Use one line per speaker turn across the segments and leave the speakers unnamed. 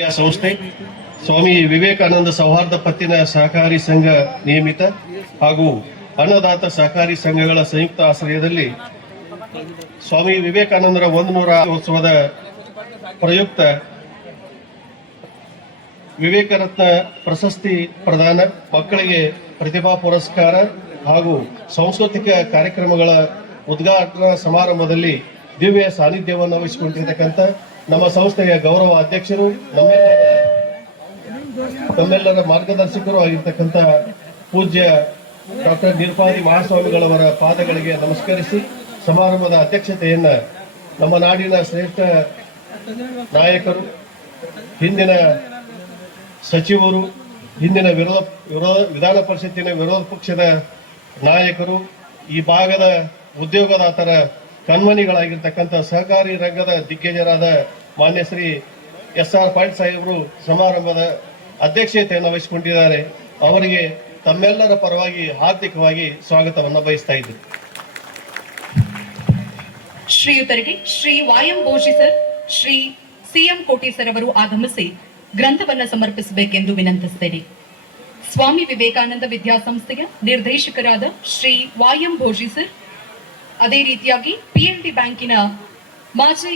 ಸಂಸ್ಥೆ, ಸ್ವಾಮಿ ವಿವೇಕಾನಂದ ಸೌಹಾರ್ದ ಪತ್ತಿನ ಸಹಕಾರಿ ಸಂಘ ನಿಯಮಿತ ಹಾಗೂ ಅನ್ನದಾತ ಸಹಕಾರಿ ಸಂಘಗಳ ಸಂಯುಕ್ತ ಆಶ್ರಯದಲ್ಲಿ ಸ್ವಾಮಿ ವಿವೇಕಾನಂದರ ಒಂದು ನೂರ ಉತ್ಸವದ ಪ್ರಯುಕ್ತ ವಿವೇಕರತ್ನ ಪ್ರಶಸ್ತಿ ಪ್ರದಾನ, ಮಕ್ಕಳಿಗೆ ಪ್ರತಿಭಾ ಪುರಸ್ಕಾರ ಹಾಗೂ ಸಾಂಸ್ಕೃತಿಕ ಕಾರ್ಯಕ್ರಮಗಳ ಉದ್ಘಾಟನಾ ಸಮಾರಂಭದಲ್ಲಿ ದಿವ್ಯ ಸಾನ್ನಿಧ್ಯವನ್ನು ವಹಿಸಿಕೊಂಡಿರ್ತಕ್ಕಂಥ ನಮ್ಮ ಸಂಸ್ಥೆಯ ಗೌರವ ಅಧ್ಯಕ್ಷರು ತಮ್ಮೆಲ್ಲರ ಮಾರ್ಗದರ್ಶಕರು ಆಗಿರ್ತಕ್ಕಂಥ ಪೂಜ್ಯ ಡಾಕ್ಟರ್ ನಿರ್ಪಾರಿ ಮಹಾಸ್ವಾಮಿಗಳವರ ಪಾದಗಳಿಗೆ ನಮಸ್ಕರಿಸಿ ಸಮಾರಂಭದ ಅಧ್ಯಕ್ಷತೆಯನ್ನ ನಮ್ಮ ನಾಡಿನ ಶ್ರೇಷ್ಠ ನಾಯಕರು, ಹಿಂದಿನ ಸಚಿವರು, ಹಿಂದಿನ ವಿರೋಧ ವಿರೋಧ ವಿಧಾನ ಪರಿಷತ್ತಿನ ವಿರೋಧ ಪಕ್ಷದ ನಾಯಕರು, ಈ ಭಾಗದ ಉದ್ಯೋಗದಾತರ ಕಣ್ಮನಿಗಳಾಗಿರ್ತಕ್ಕಂಥ ಸಹಕಾರಿ ರಂಗದ ದಿಗ್ಗಜರಾದ ಮಾನ್ಯ ಶ್ರೀ ಎಸ್ ಆರ್ ಪಾಟೀಲ್ ಸಾಹೇಬರು ಸಮಾರಂಭದ ಅಧ್ಯಕ್ಷತೆಯನ್ನು ವಹಿಸಿಕೊಂಡಿದ್ದಾರೆ. ಅವರಿಗೆ ತಮ್ಮೆಲ್ಲರ ಪರವಾಗಿ ಹಾರ್ದಿಕವಾಗಿ ಸ್ವಾಗತವನ್ನು ಬಯಸ್ತಾ ಇದ್ದರು
ಶ್ರೀಯುತರಿಗೆ ಶ್ರೀ ವಾಯಂ ಘೋಷಿ sir, Shri CM Koti sir ಅವರು ಆಗಮಿಸಿ ಗ್ರಂಥವನ್ನ ಸಮರ್ಪಿಸಬೇಕೆಂದು ವಿನಂತಿಸುತ್ತೇನೆ ಸ್ವಾಮಿ ವಿವೇಕಾನಂದ ವಿದ್ಯಾಸಂಸ್ಥೆಯ ನಿರ್ದೇಶಕರಾದ ಶ್ರೀ ವಾಯಂ ಭೋಜಿ ಸರ್ ಅದೇ ರೀತಿಯಾಗಿ ಪಿಎಲ್ಡಿ ಬ್ಯಾಂಕಿನ ಮಾಜಿ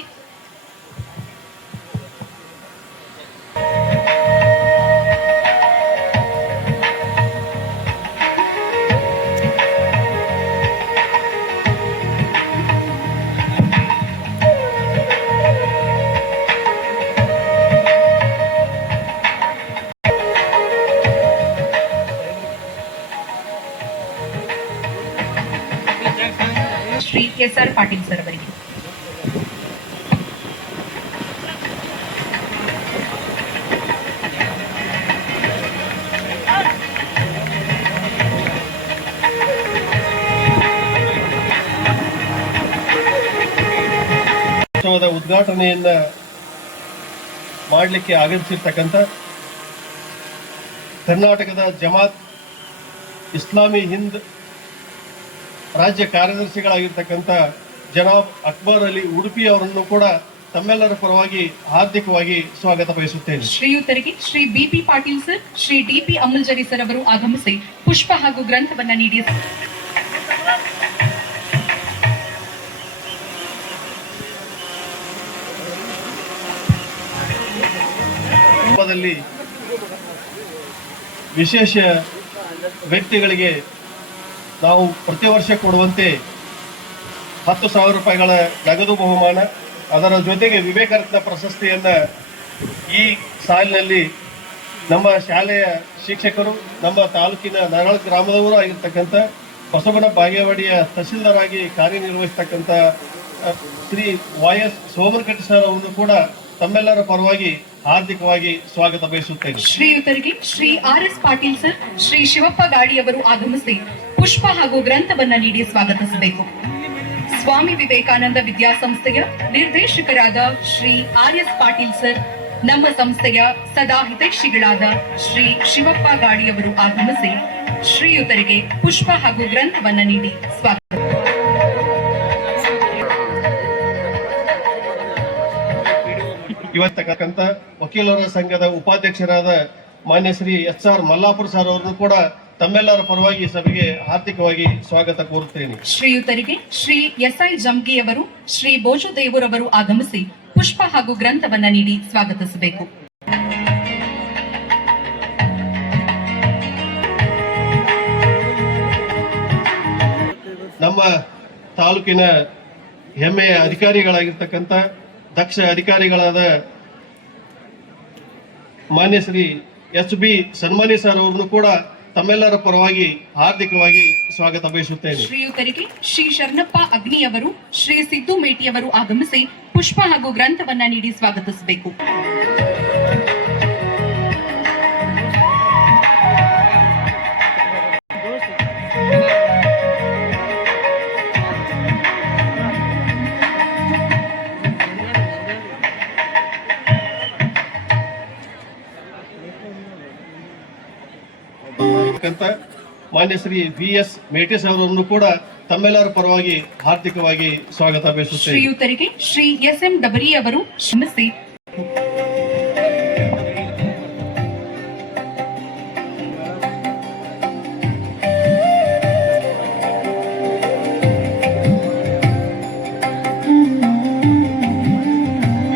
Shri S R Patil sir ಅವರಿಗೆ
ಉತ್ಸವದ ಉದ್ಘಾಟನೆಯನ್ನ ಮಾಡಲಿಕ್ಕೆ ಆಗಮಿಸಿರ್ತಕ್ಕಂಥ ಕರ್ನಾಟಕದ ಜಮಾತ್ ಇಸ್ಲಾಮಿ ಹಿಂದ್ ರಾಜ್ಯ ಕಾರ್ಯದರ್ಶಿಗಳಾಗಿರ್ತಕ್ಕಂಥ ಜನಾಬ್ ಅಕ್ಬರ್ ಅಲಿ ಉಡುಪಿ ಅವರನ್ನು ಕೂಡ ತಮ್ಮೆಲ್ಲರ ಪರವಾಗಿ ಹಾರ್ದಿಕವಾಗಿ ಸ್ವಾಗತ ಬಯಸುತ್ತೇನೆ.
ಶ್ರೀಯುತರಿಗೆ Shri BP Patil sir Shri DP ಅಮುಲ್ಜರಿ sir ಅವರು ಆಗಮಿಸಿ ಪುಷ್ಪ ಹಾಗೂ ಗ್ರಂಥವನ್ನ ನೀಡಿ.
ವಿಶೇಷ ವ್ಯಕ್ತಿಗಳಿಗೆ ನಾವು ಪ್ರತಿ ವರ್ಷ ಕೊಡುವಂತೆ ಹತ್ತು ಸಾವಿರ ರೂಪಾಯಿಗಳ ನಗದು ಬಹುಮಾನ. ಅದರ ಜೊತೆಗೆ ವಿವೇಕರತ್ನ ಪ್ರಶಸ್ತಿಯನ್ನು ಈ ಸಾಲಿನಲ್ಲಿ ನಮ್ಮ ಶಾಲೆಯ ಶಿಕ್ಷಕರು, ನಮ್ಮ ತಾಲೂಕಿನ ನರಳ ಗ್ರಾಮದವರು ಆಗಿರ್ತಕ್ಕಂಥ ಬಸವನ ಬಾಗೇವಾಡಿಯ ತಹಸೀಲ್ದಾರ್ ಆಗಿ ಕಾರ್ಯನಿರ್ವಹಿಸ್ತಕ್ಕಂಥ Shri Y S Somanakatti sir ಅವರನ್ನು ಕೂಡ ತಮ್ಮೆಲ್ಲರ ಪರವಾಗಿ ಹಾರ್ದಿಕವಾಗಿ ಸ್ವಾಗತ ಬಯಸುತ್ತೇನೆ.
ಶ್ರೀಯುತರಿಗೆ Shri R S Patil sir, Shri Shivappa Gadi ಅವರು ಆಗಮಿಸಿ. ಪುಷ್ಪ ಹಾಗೂ ಗ್ರಂಥವನ್ನ ನೀಡಿ ಸ್ವಾಗತಿಸಬೇಕು. ಸ್ವಾಮಿ ವಿವೇಕಾನಂದ ವಿದ್ಯಾಸಂಸ್ಥೆಯ ನಿರ್ದೇಶಕರಾದ Shri R S Patil sir, ನಮ್ಮ ಸಂಸ್ಥೆಯ ಸದಾ ಹಿತೈಷಿಗಳಾದ ಶ್ರೀ ಶಿವಪ್ಪ ಗಾಡಿಯವರು ಆಗಮಿಸಿ ಶ್ರೀಯುತರಿಗೆ ಪುಷ್ಪ ಹಾಗೂ ಗ್ರಂಥವನ್ನ ನೀಡಿ ಸ್ವಾಗತ
ಇವತ್ತಕ್ಕಂಥ ವಕೀಲರ ಸಂಘದ ಉಪಾಧ್ಯಕ್ಷರಾದ ಮಾನ್ಯ Shri S R Mallapura sir ಅವರನ್ನು ಕೂಡ ತಮ್ಮೆಲ್ಲರ ಪರವಾಗಿ ಈ ಸಭೆಗೆ ಹಾರ್ದಿಕವಾಗಿ ಸ್ವಾಗತ ಕೋರುತ್ತೇನೆ.
ಶ್ರೀಯುತರಿಗೆ ಶ್ರೀ ಎಸ್ ಐ ಅವರು ಶ್ರೀ ಬೋಜುದೇವರವರು ಆಗಮಿಸಿ ಪುಷ್ಪ ಹಾಗೂ ಗ್ರಂಥವನ್ನ ನೀಡಿ ಸ್ವಾಗತಿಸಬೇಕು.
ನಮ್ಮ ತಾಲೂಕಿನ ಹೆಮ್ಮೆಯ ಅಧಿಕಾರಿಗಳಾಗಿರ್ತಕ್ಕಂಥ ದಕ್ಷ ಅಧಿಕಾರಿಗಳಾದ ಮಾನ್ಯ Shri S B Sanmani sir ಅವರನ್ನು ಕೂಡ ತಮ್ಮೆಲ್ಲರ ಪರವಾಗಿ ಹಾರ್ದಿಕವಾಗಿ ಸ್ವಾಗತ ಬಯಸುತ್ತೇನೆ
ಶ್ರೀಯುತರಿಗೆ ಶ್ರೀ ಶರಣಪ್ಪ ಅಗ್ನಿಯವರು ಶ್ರೀ ಸಿದ್ದು ಮೇಟಿಯವರು ಆಗಮಿಸಿ ಪುಷ್ಪ ಹಾಗೂ ಗ್ರಂಥವನ್ನ ನೀಡಿ ಸ್ವಾಗತಿಸಬೇಕು.
ಮಾಡ್ಬೇಕಂತ ಮಾನ್ಯ ಶ್ರೀ ವಿ ಎಸ್ ಮೇಟೇಶ್ ಅವರನ್ನು ಕೂಡ ತಮ್ಮೆಲ್ಲರ ಪರವಾಗಿ ಹಾರ್ದಿಕವಾಗಿ ಸ್ವಾಗತ ಬಯಸುತ್ತೇನೆ
ಶ್ರೀಯುತರಿಗೆ ಶ್ರೀ ಎಸ್ ಎಂ ಡಬರಿ ಅವರು ಶ್ರಮಿಸಿ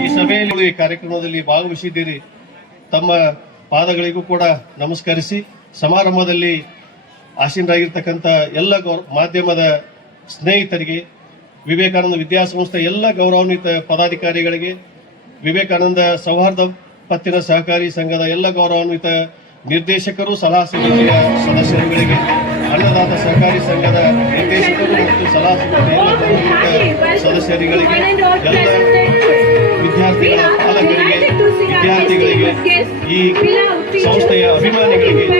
ಈ ಸಭೆಯಲ್ಲಿ ಕಾರ್ಯಕ್ರಮದಲ್ಲಿ ಭಾಗವಹಿಸಿದ್ದೀರಿ. ತಮ್ಮ ಪಾದಗಳಿಗೂ ಕೂಡ ನಮಸ್ಕರಿಸಿ. ಸಮಾರಂಭದಲ್ಲಿ ಆಸೀನರಾಗಿರ್ತಕ್ಕಂಥ ಎಲ್ಲ ಗೌರ ಮಾಧ್ಯಮದ ಸ್ನೇಹಿತರಿಗೆ, ವಿವೇಕಾನಂದ ವಿದ್ಯಾಸಂಸ್ಥೆ ಎಲ್ಲ ಗೌರವಾನ್ವಿತ ಪದಾಧಿಕಾರಿಗಳಿಗೆ, ವಿವೇಕಾನಂದ ಸೌಹಾರ್ದ ಪತ್ತಿನ ಸಹಕಾರಿ ಸಂಘದ ಎಲ್ಲ ಗೌರವಾನ್ವಿತ ನಿರ್ದೇಶಕರು, ಸಲಹಾ ಸಮಿತಿಯ ಸದಸ್ಯರುಗಳಿಗೆ, ಅನ್ನದಾತ ಸಹಕಾರಿ ಸಂಘದ ನಿರ್ದೇಶಕರು ಮತ್ತು ಸಲಹಾ ಸಮಿತಿಯ ಸದಸ್ಯರುಗಳಿಗೆ, ಎಲ್ಲ ವಿದ್ಯಾರ್ಥಿಗಳ ಪಾಲಕರಿಗೆ, ವಿದ್ಯಾರ್ಥಿಗಳಿಗೆ ಈ ಸಂಸ್ಥೆಯ ಅಭಿಮಾನಿಗಳಿಗೆ ಕೂಡ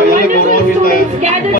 ಎಲ್ಲ ಗೌರವಾನ್ವಿತ